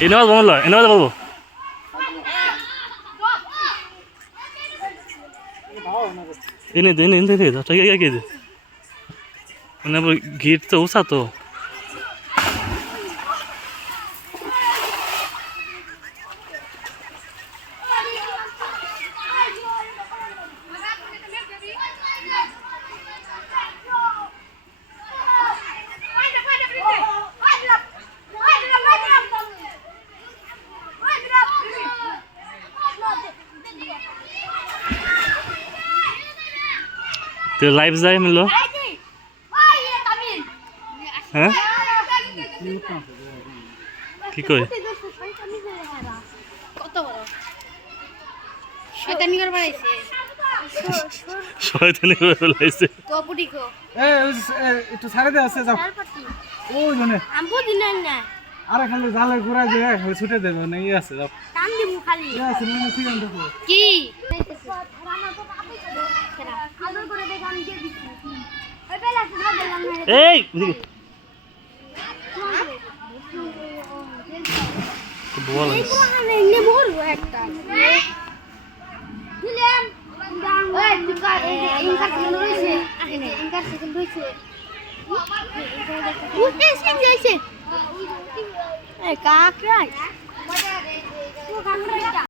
Ini apa bang lo? Ini apa bang? Ini deh. Tapi kayak gitu. Mana gitu usah tuh. তো live যায় মিলো হ্যাঁ কি কই কত বড় শয়তানি করে বানাইছে শয়তানি করে ফেলাইছে তো পুটি খো একটু ছাড়ে দে আছে যাও ওই জন্য আমবো দিন না আরে খালি জালে ঘুরা যে ছুটে দেবে না ই আছে যাও টান দিমু খালি ই আছে না সিগান দেখো কি আদর করে দেখ আমি দিয়ে দিচ্ছি ওই বেলা সুদা দিলাম না এই এদিকে তো বল এনে বলবো একটা দিলাম ওই দুকা ইনকার সেকেন্ড রইছে ইনকার সেকেন্ড রইছে উঠে সিং যাইছে এই কাকড়াই ও কাকড়াই